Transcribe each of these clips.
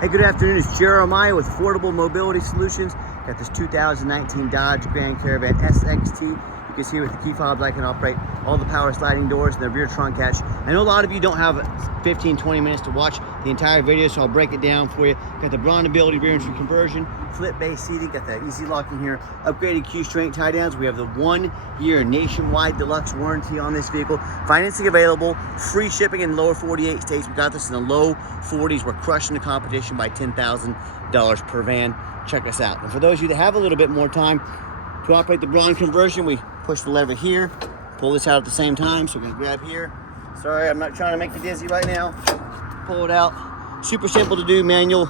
Hey, good afternoon. It's Jeremiah with Affordable Mobility Solutions. Got this 2019 Dodge Grand Caravan SXT. You can see with the key fobs I can operate all the power sliding doors and the rear trunk hatch. I know a lot of you don't have 15-20 minutes to watch the entire video, so I'll break it down for you. Got the Braun ability rear entry conversion, flip base seating, got that easy lock in here, upgraded Q strength tie downs. We have the 1-year nationwide deluxe warranty on this vehicle. Financing available, free shipping in lower 48 states. We got this in the low 40s. We're crushing the competition by $10,000 per van. Check us out. And for those of you that have a little bit more time to operate the Braun conversion, we push the lever here, pull this out at the same time. So we're gonna grab here. Sorry, I'm not trying to make you dizzy right now. Pull it out. Super simple to do, manual.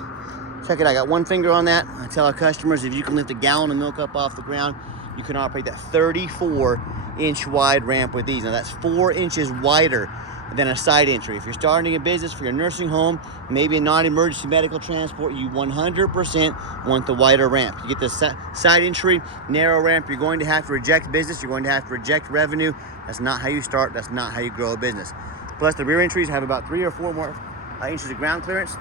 Check it out, I got one finger on that. I tell our customers, if you can lift a gallon of milk up off the ground, you can operate that 34-inch wide ramp with these. Now that's 4 inches wider than a side entry. If you're starting a business for your nursing home, maybe a non-emergency medical transport, you 100% want the wider ramp. You get the side entry, narrow ramp, you're going to have to reject business, you're going to have to reject revenue. That's not how you start, that's not how you grow a business. Plus the rear entries have about 3 or 4 more inches of ground clearance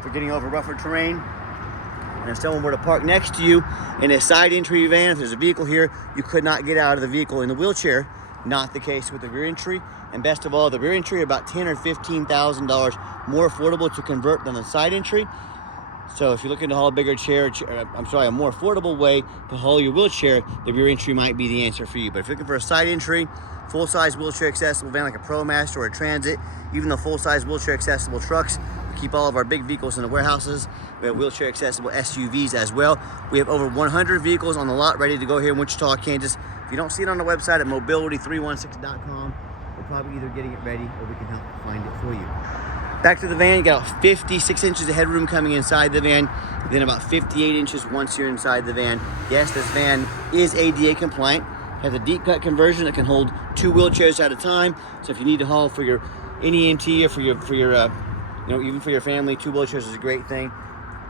for getting over rougher terrain. And if someone were to park next to you in a side entry van, if there's a vehicle here, you could not get out of the vehicle in the wheelchair. Not the case with the rear entry. And best of all, the rear entry about $10,000 or $15,000 more affordable to convert than the side entry. So if you're looking to haul a bigger chair, a more affordable way to haul your wheelchair, the rear entry might be the answer for you. But if you're looking for a side entry, full-size wheelchair accessible van like a ProMaster or a Transit, even the full-size wheelchair accessible trucks, we keep all of our big vehicles in the warehouses. We have wheelchair accessible SUVs as well. We have over 100 vehicles on the lot ready to go here in Wichita, Kansas. If you don't see it on the website at mobility316.com, we're probably either getting it ready or we can help find it for you. Back to the van, you got 56 inches of headroom coming inside the van, then about 58 inches once you're inside the van. Yes, this van is ADA compliant. Has a deep cut conversion that can hold 2 wheelchairs at a time. So if you need to haul for your NEMT or for your even for your family, 2 wheelchairs is a great thing.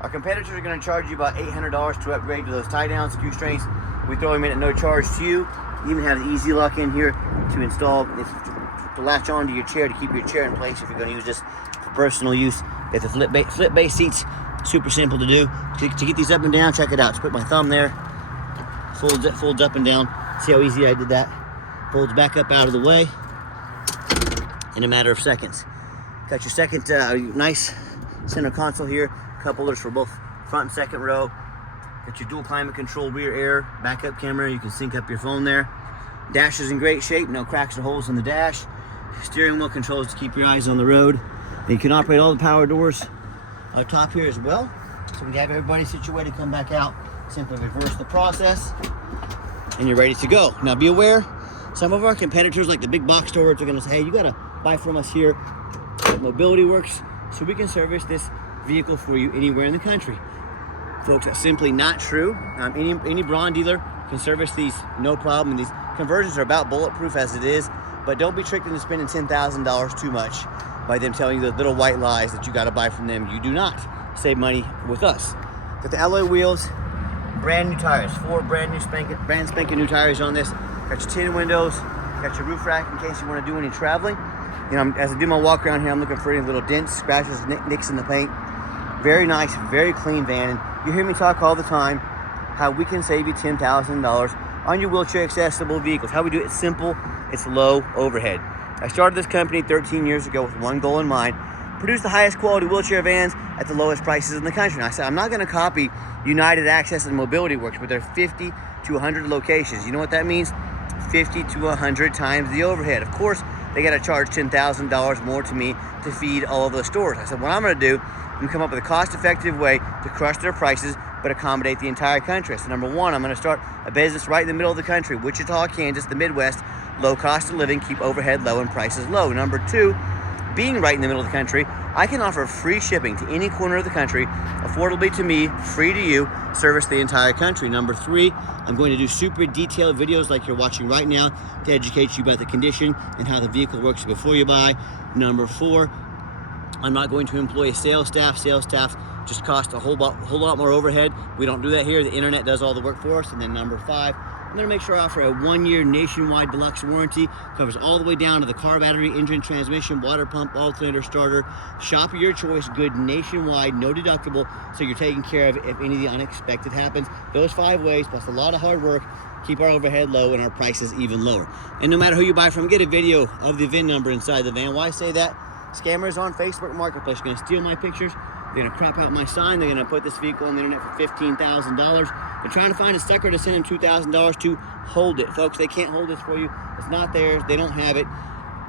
Our competitors are going to charge you about $800 to upgrade to those tie downs, Q strengths. We throw them in at no charge to you. You even have the easy lock in here to install, to latch onto your chair to keep your chair in place if you're going to use this for personal use. Got the flip base seats, super simple to do. To get these up and down, check it out. Just put my thumb there, folds up and down. See how easy I did that? Folds back up out of the way in a matter of seconds. Got your second nice center console here. Cup holders for both front and second row. Got your dual climate control rear air, backup camera. You can sync up your phone there. Dash is in great shape, no cracks or holes in the dash. Steering wheel controls to keep your eyes on the road. And you can operate all the power doors up top here as well. So when you have everybody situated, come back out, simply reverse the process, and you're ready to go. Now be aware, some of our competitors, like the big box stores, are gonna say, hey, you gotta buy from us here at Mobility Works so we can service this vehicle for you anywhere in the country. Folks, that's simply not true. Any Braun dealer can service these no problem. And these conversions are about bulletproof as it is, but don't be tricked into spending $10,000 too much by them telling you the little white lies that you got to buy from them. You do not save money with us. Got the alloy wheels, brand new tires, 4 brand spanking new tires on this. Got your tin windows, got your roof rack in case you want to do any traveling. You know, as I do my walk around here, I'm looking for any little dents, scratches, nicks in the paint. Very nice, very clean van. And you hear me talk all the time how we can save you $10,000 on your wheelchair accessible vehicles. How we do it is simple, it's low overhead. I started this company 13 years ago with one goal in mind: produce the highest quality wheelchair vans at the lowest prices in the country. And I said, I'm not gonna copy United Access and Mobility Works, but they're 50 to 100 locations. You know what that means? 50 to 100 times the overhead. Of course, they gotta charge $10,000 more to me to feed all of those stores. I said, what I'm gonna do, I'm gonna come up with a cost-effective way to crush their prices but accommodate the entire country. So number one, I'm gonna start a business right in the middle of the country, Wichita, Kansas, the Midwest, low cost of living, keep overhead low and prices low. Number two, being right in the middle of the country, I can offer free shipping to any corner of the country, affordably to me, free to you, service the entire country. Number three, I'm going to do super detailed videos like you're watching right now to educate you about the condition and how the vehicle works before you buy. Number four, I'm not going to employ a sales staff. Sales staff just cost a whole lot more overhead. We don't do that here. The internet does all the work for us. And then number five, I'm gonna make sure I offer a 1-year nationwide deluxe warranty. Covers all the way down to the car battery, engine, transmission, water pump, alternator, starter. Shop of your choice, good nationwide, no deductible, so you're taken care of if any of the unexpected happens. Those 5 ways, plus a lot of hard work, keep our overhead low and our prices even lower. And no matter who you buy from, get a video of the VIN number inside the van. Why I say that? Scammers on Facebook Marketplace are gonna steal my pictures. They're gonna crop out my sign. They're gonna put this vehicle on the internet for $15,000. They're trying to find a sucker to send them $2,000 to hold it. Folks, they can't hold this for you. It's not theirs, they don't have it.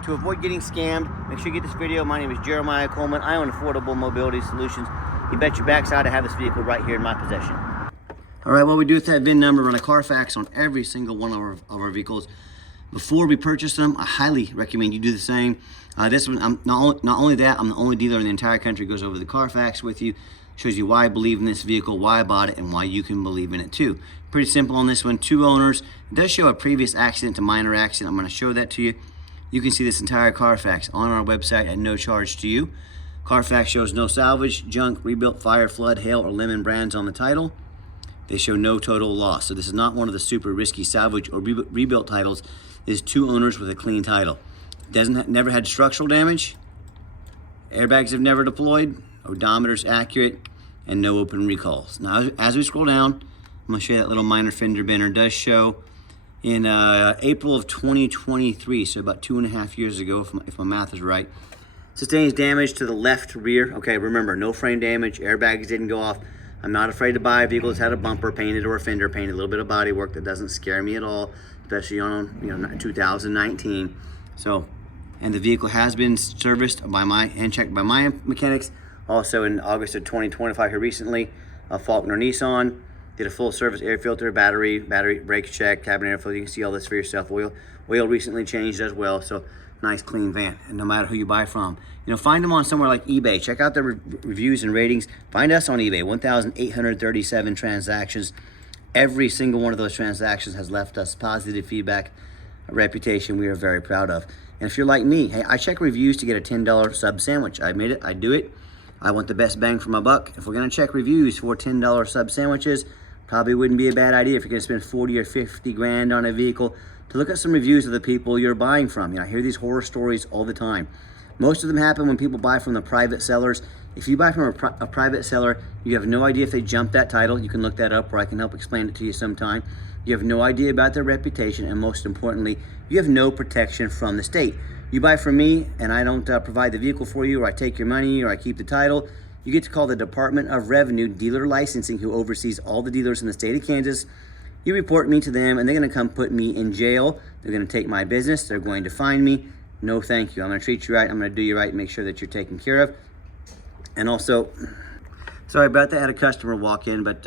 To avoid getting scammed, make sure you get this video. My name is Jeremiah Coleman. I own Affordable Mobility Solutions. You bet your backside I have this vehicle right here in my possession. All right, what we do with that VIN number, run a Carfax on every single one of our vehicles. Before we purchase them, I highly recommend you do the same. This one, I'm not only that, I'm the only dealer in the entire country who goes over the Carfax with you, shows you why I believe in this vehicle, why I bought it, and why you can believe in it too. Pretty simple on this one, 2 owners. It does show a previous accident to minor accident. I'm gonna show that to you. You can see this entire Carfax on our website at no charge to you. Carfax shows no salvage, junk, rebuilt, fire, flood, hail, or lemon brands on the title. They show no total loss. So this is not one of the super risky salvage or rebuilt titles. It is 2 owners with a clean title. Never had structural damage. Airbags have never deployed. Odometer's accurate, and no open recalls. Now, as we scroll down, I'm gonna show you that little minor fender bender. It does show in April of 2023, so about 2.5 years ago, if my math is right. Sustains damage to the left rear. Okay, remember, no frame damage, airbags didn't go off. I'm not afraid to buy a vehicle that's had a bumper painted or a fender painted, a little bit of body work. That doesn't scare me at all, especially on 2019. So, and the vehicle has been serviced and checked by my mechanics. Also in August of 2025 here recently, Faulkner Nissan did a full service air filter, battery, brakes check, cabin airflow. You can see all this for yourself. Oil recently changed as well. So nice clean van, and no matter who you buy from. Find them on somewhere like eBay. Check out the reviews and ratings. Find us on eBay, 1,837 transactions. Every single one of those transactions has left us positive feedback, a reputation we are very proud of. And if you're like me, hey, I check reviews to get a $10 sub sandwich. I admit it, I do it. I want the best bang for my buck. If we're gonna check reviews for $10 sub sandwiches, probably wouldn't be a bad idea if you're gonna spend 40 or 50 grand on a vehicle to look at some reviews of the people you're buying from. I hear these horror stories all the time. Most of them happen when people buy from the private sellers. If you buy from a private seller, you have no idea if they jumped that title. You can look that up, or I can help explain it to you sometime. You have no idea about their reputation, and most importantly, you have no protection from the state. You buy from me, and I don't provide the vehicle for you, or I take your money, or I keep the title. You get to call the Department of Revenue Dealer Licensing, who oversees all the dealers in the state of Kansas. You report me to them, and they're gonna come put me in jail. They're gonna take my business. They're going to fine me. No, thank you. I'm gonna treat you right. I'm gonna do you right and make sure that you're taken care of. And also, sorry about that, I had a customer walk in, but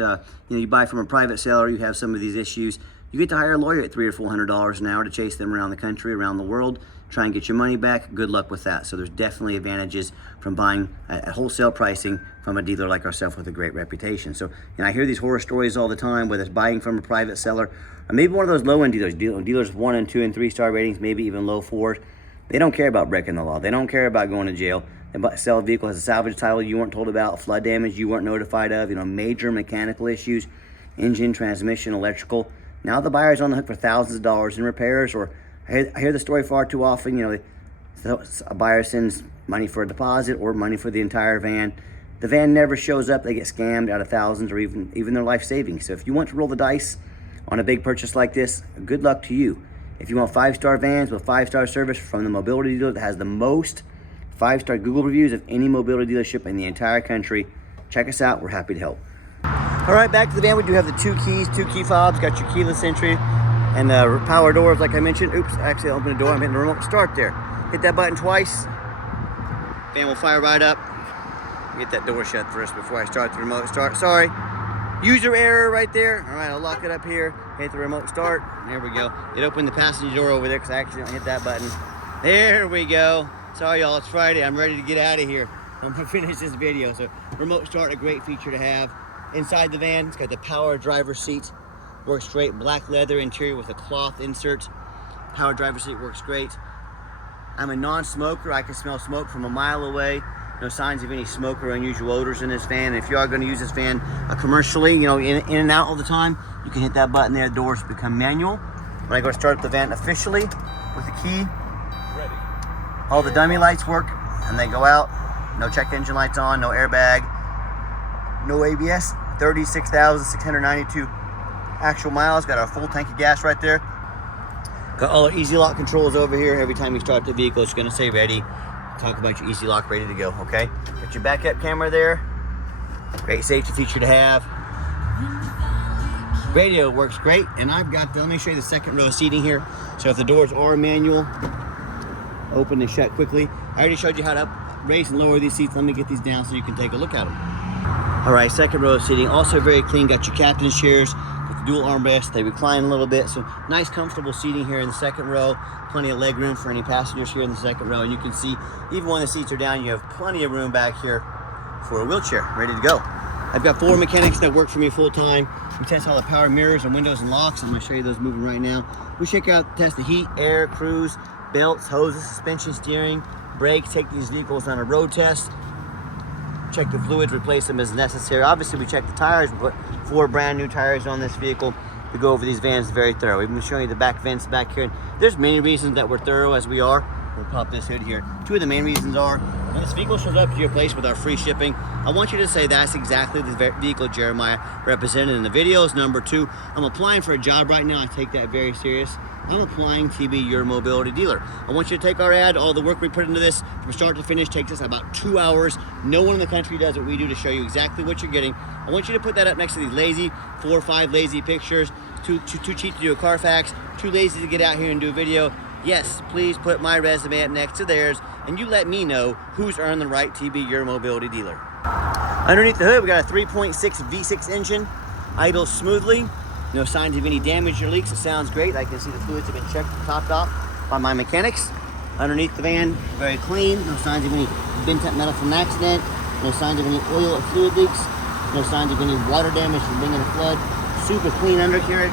you buy from a private seller, you have some of these issues. You get to hire a lawyer at $300 or $400 an hour to chase them around the country, around the world, try and get your money back. Good luck with that. So there's definitely advantages from buying at wholesale pricing from a dealer like ourselves with a great reputation. So, I hear these horror stories all the time, whether it's buying from a private seller or maybe one of those low-end dealers, dealers 1 and 2 and 3 star ratings, maybe even low 4s. They don't care about breaking the law. They don't care about going to jail. They sell a vehicle, has a salvage title you weren't told about, flood damage you weren't notified of, major mechanical issues, engine, transmission, electrical. Now the buyer's on the hook for thousands of dollars in repairs, or I hear the story far too often, a buyer sends money for a deposit or money for the entire van. The van never shows up. They get scammed out of thousands or even their life savings. So if you want to roll the dice on a big purchase like this, good luck to you. If you want 5-star vans with 5-star service from the mobility dealer that has the most 5-star Google reviews of any mobility dealership in the entire country, check us out. We're happy to help. All right, back to the van. We do have the 2 keys, 2 key fobs, got your keyless entry, and power doors like I mentioned. Oops, I actually opened the door. I'm hitting the remote start there. Hit that button twice. Van will fire right up. Get that door shut first before I start the remote start. Sorry. User error right there. All right, I'll lock it up here. Hit the remote start. There we go. It opened the passenger door over there because I accidentally hit that button. There we go. Sorry, y'all. It's Friday. I'm ready to get out of here. I'm going to finish this video. So remote start, a great feature to have. Inside the van, it's got the power driver seat. Works great. Black leather interior with a cloth insert. Power driver seat works great. I'm a non-smoker. I can smell smoke from a mile away. No signs of any smoke or unusual odors in this van. And if you are going to use this van commercially, you know, in and out all the time, you can hit that button there. The doors become manual. When I go to start up the van officially with the key, ready, all the dummy lights work and they go out. No check engine lights on, no airbag, no ABS. 36,692 actual miles. Got our full tank of gas right there. Got all our easy lock controls over here. Every time you start the vehicle, it's gonna say ready. Talk about your easy lock ready to go, okay? Got your backup camera there. Great safety feature to have. Radio works great. And I've got, let me show you the second row of seating here. So if the doors are manual, open and shut quickly. I already showed you how to raise and lower these seats. Let me get these down so you can take a look at them. All right, second row of seating, also very clean. Got your captain's chairs with the dual armrest. They recline a little bit, so nice, comfortable seating here in the second row. Plenty of leg room for any passengers here in the second row. And you can see, even when the seats are down, you have plenty of room back here for a wheelchair, ready to go. I've got 4 mechanics that work for me full time. We test all the power mirrors and windows and locks. I'm gonna show you those moving right now. We test the heat, air, cruise, belts, hoses, suspension, steering, brakes, take these vehicles on a road test. Check the fluids, replace them as necessary. Obviously, we check the tires. We put 4 brand new tires on this vehicle. We go over these vans very thorough. We've been showing you the back vents back here. And there's many reasons that we're thorough as we are. We'll pop this hood here. 2 of the main reasons are, when this vehicle shows up to your place with our free shipping, I want you to say that's exactly the vehicle Jeremiah represented in the videos. Number 2, I'm applying for a job right now. I take that very serious. I'm applying to be your mobility dealer. I want you to take our ad. All the work we put into this from start to finish takes us about 2 hours. No one in the country does what we do to show you exactly what you're getting. I want you to put that up next to these lazy 4 or 5 lazy pictures. Too cheap to do a Carfax, too lazy to get out here and do a video. Yes, please put my resume up next to theirs, and you let me know who's earned the right to be your mobility dealer. Underneath the hood, we got a 3.6 V6 engine, idles smoothly. No signs of any damage or leaks. It sounds great. I can see the fluids have been checked and topped off by my mechanics. Underneath the van, very clean. No signs of any bent up metal from an accident. No signs of any oil or fluid leaks. No signs of any water damage from being in a flood. Super clean undercarriage.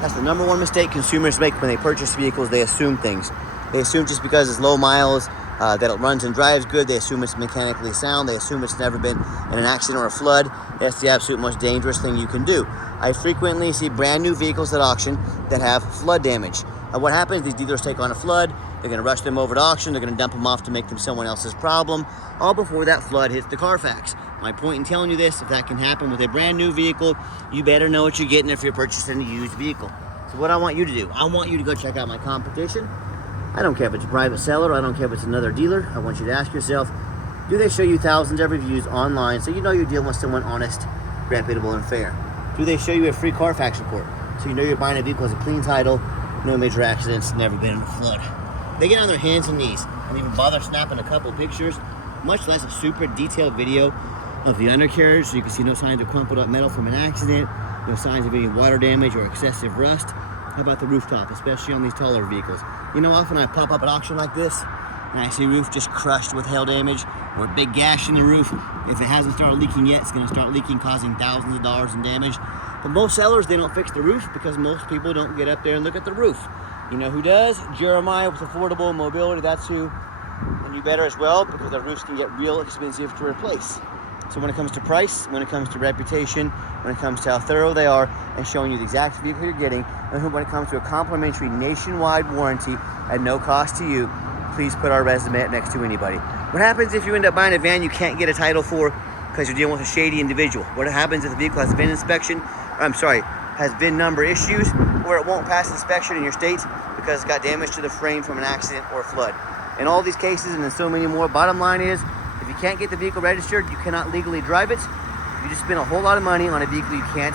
That's the #1 mistake consumers make when they purchase vehicles. They assume things. They assume just because it's low miles, that it runs and drives good, they assume it's mechanically sound. They assume it's never been in an accident or a flood. That's the absolute most dangerous thing you can do. I frequently see brand new vehicles at auction that have flood damage. And what happens, these dealers take on a flood, they're gonna rush them over to auction, they're gonna dump them off to make them someone else's problem, all before that flood hits the Carfax. My point in telling you this, if that can happen with a brand new vehicle, you better know what you're getting if you're purchasing a used vehicle. So what I want you to do, I want you to go check out my competition. I don't care if it's a private seller, I don't care if it's another dealer. I want you to ask yourself, do they show you thousands of reviews online so you know you're dealing with someone honest, reputable, and fair? Do they show you a free Carfax report so you know you're buying a vehicle with a clean title, no major accidents, never been in a flood? They get on their hands and knees and even bother snapping a couple pictures, much less a super detailed video of the undercarriage so you can see no signs of crumpled up metal from an accident, no signs of any water damage or excessive rust. How about the rooftop, especially on these taller vehicles? You know, often I pop up at auction like this and I see roof just crushed with hail damage or a big gash in the roof. If it hasn't started leaking yet, it's gonna start leaking, causing thousands of dollars in damage. But most sellers, they don't fix the roof because most people don't get up there and look at the roof. You know who does? Jeremiah with Affordable Mobility, that's who. And you better as well, because the roofs can get real expensive to replace. So when it comes to price, when it comes to reputation, when it comes to how thorough they are and showing you the exact vehicle you're getting, and when it comes to a complimentary nationwide warranty at no cost to you, please put our resume next to anybody. What happens if you end up buying a van you can't get a title for because you're dealing with a shady individual? What happens if the vehicle has VIN inspection, has VIN number issues, or it won't pass inspection in your state because it's got damage to the frame from an accident or flood? In all these cases, and in so many more, bottom line is, if you can't get the vehicle registered, you cannot legally drive it. You just spend a whole lot of money on a vehicle you can't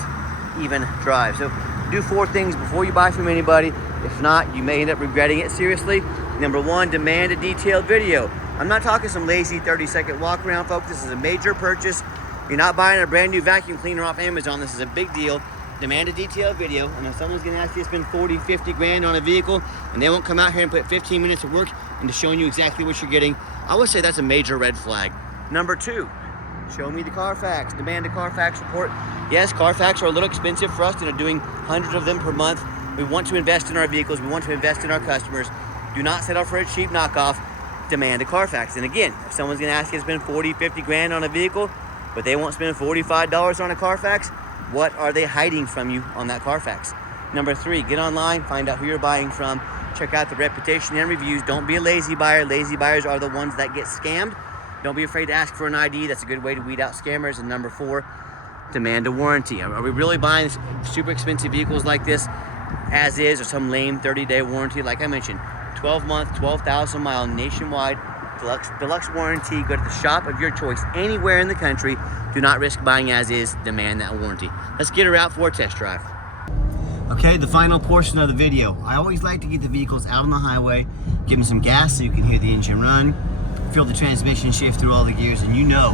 even drive. So do 4 things before you buy from anybody. If not, you may end up regretting it seriously. Number 1, demand a detailed video. I'm not talking some lazy 30-second walk around, folks. This is a major purchase. You're not buying a brand new vacuum cleaner off Amazon. This is a big deal. Demand a detailed video. And if someone's gonna ask you to spend 40, 50 grand on a vehicle and they won't come out here and put 15 minutes of work into showing you exactly what you're getting, I would say that's a major red flag. Number 2, show me the Carfax. Demand a Carfax report. Yes, Carfax are a little expensive for us, doing hundreds of them per month. We want to invest in our vehicles. We want to invest in our customers. Do not settle for a cheap knockoff. demand a Carfax. And again, if someone's gonna ask you to spend 40, 50 grand on a vehicle, but they won't spend $45 on a Carfax, what are they hiding from you on that Carfax? Number 3, get online, find out who you're buying from, check out the reputation and reviews. Don't be a lazy buyer. Lazy buyers are the ones that get scammed. Don't be afraid to ask for an ID. That's a good way to weed out scammers. And number 4, demand a warranty. Are we really buying super expensive vehicles like this as is, or some lame 30-day warranty? Like I mentioned, 12-month, 12,000-mile nationwide deluxe warranty. Go to the shop of your choice anywhere in the country. Do not risk buying as is. Demand that warranty. Let's get her out for a test drive. Okay, the final portion of the video. I always like to get the vehicles out on the highway, give them some gas so you can hear the engine run, feel the transmission shift through all the gears, and you know,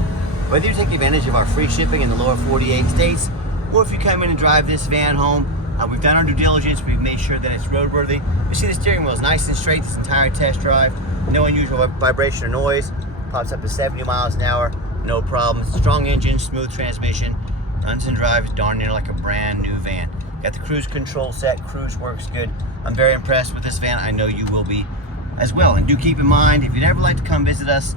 whether you take advantage of our free shipping in the lower 48 states, or if you come in and drive this van home, we've done our due diligence, we've made sure that it's roadworthy. You see the steering wheel is nice and straight this entire test drive, no unusual vibration or noise, pops up to 70 miles an hour, no problems. Strong engine, smooth transmission, runs and drives darn near like a brand new van. Got the cruise control set, cruise works good. I'm very impressed with this van. I know you will be as well. And do keep in mind, if you'd ever like to come visit us,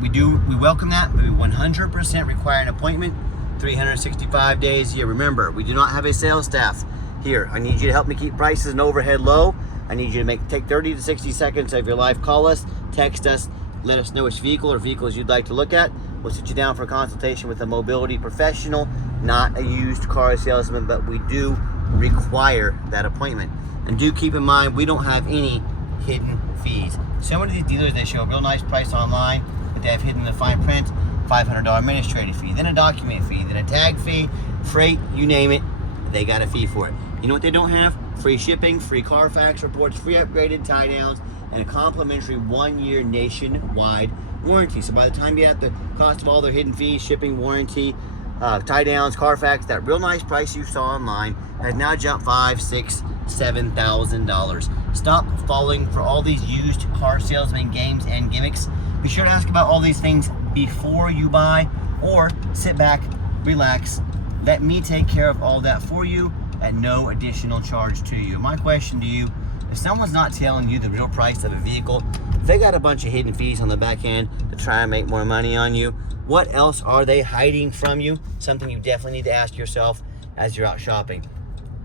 we welcome that, but we 100% require an appointment, 365 days a year. Remember, we do not have a sales staff here. I need you to help me keep prices and overhead low. I need you to take 30 to 60 seconds of your life. Call us, text us, let us know which vehicle or vehicles you'd like to look at. We'll sit you down for a consultation with a mobility professional, not a used car salesman, but we do require that appointment. And do keep in mind, we don't have any hidden fees. Some of these dealers, they show a real nice price online, but they have hidden the fine print, $500 administrative fee, then a document fee, then a tag fee, freight, you name it, they got a fee for it. You know what they don't have? Free shipping, free Carfax reports, free upgraded tie downs, and a complimentary 1-year nationwide warranty. So by the time you have the cost of all their hidden fees, shipping, warranty, tie downs, Carfax, that real nice price you saw online has now jumped $5,000, $6,000, $7,000. Stop falling for all these used car salesman games and gimmicks. Be sure to ask about all these things before you buy, or sit back, relax, let me take care of all that for you at no additional charge to you. My question to you, if someone's not telling you the real price of a vehicle, if they got a bunch of hidden fees on the back end to try and make more money on you, what else are they hiding from you? Something you definitely need to ask yourself as you're out shopping.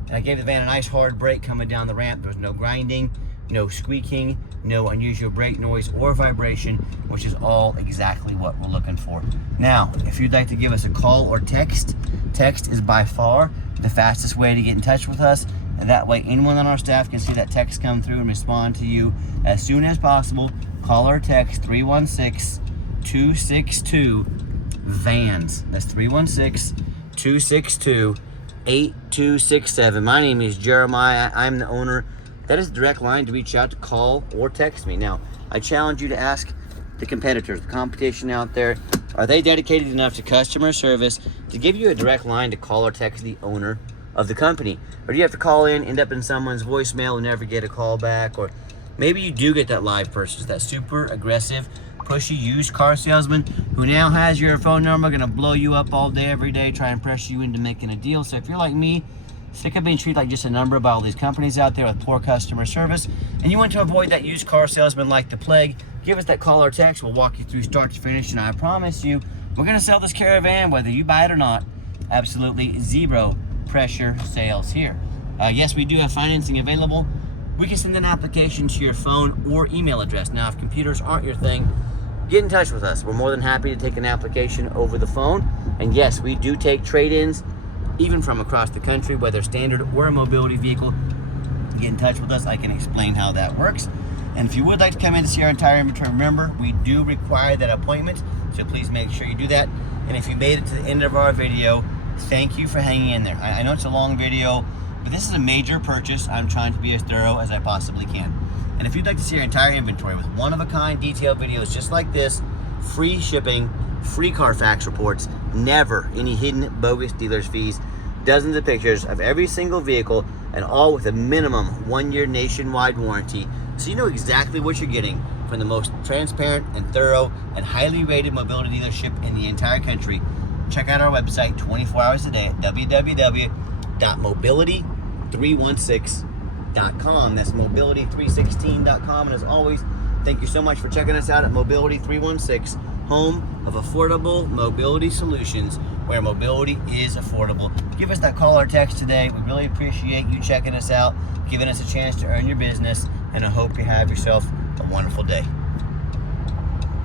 And I gave the van a nice hard brake coming down the ramp. There was no grinding, no squeaking, no unusual brake noise or vibration, which is all exactly what we're looking for. Now, if you'd like to give us a call or text is by far the fastest way to get in touch with us. And that way anyone on our staff can see that text come through and respond to you as soon as possible. Call or text 316-262-VANS. That's 316-262-8267. My name is Jeremiah. I'm the owner. That is the direct line to reach out, to call or text me. Now, I challenge you to ask the competitors, the competition out there, are they dedicated enough to customer service to give you a direct line to call or text the owner of the company? Or do you have to call in, end up in someone's voicemail and never get a call back? Or maybe you do get that live person, that super aggressive, pushy used car salesman who now has your phone number, gonna blow you up all day, every day, try and pressure you into making a deal. So if you're like me, sick of being treated like just a number by all these companies out there with poor customer service, and you want to avoid that used car salesman like the plague, give us that call or text. We'll walk you through start to finish, and I promise you, we're gonna sell this Caravan whether you buy it or not. Absolutely zero pressure sales here. Yes, we do have financing available. We can send an application to your phone or email address. Now, if computers aren't your thing, get in touch with us. We're more than happy to take an application over the phone. And yes, we do take trade-ins, even from across the country, whether standard or a mobility vehicle. Get in touch with us. I can explain how that works. And if you would like to come in to see our entire inventory, remember, we do require that appointment, so please make sure you do that. And if you made it to the end of our video, thank you for hanging in there. I know it's a long video, but this is a major purchase. I'm trying to be as thorough as I possibly can. And if you'd like to see our entire inventory with one-of-a-kind detailed videos just like this, free shipping, free Carfax reports, never any hidden bogus dealer's fees, dozens of pictures of every single vehicle, and all with a minimum 1-year nationwide warranty, so you know exactly what you're getting from the most transparent and thorough and highly rated mobility dealership in the entire country. Check out our website 24 hours a day at www.mobility316.com. That's mobility316.com. And as always, Thank you so much for checking us out at Mobility 316, home of affordable mobility solutions, where mobility is affordable. Give us that call or text today. We really appreciate you checking us out, giving us a chance to earn your business, and I hope you have yourself a wonderful day.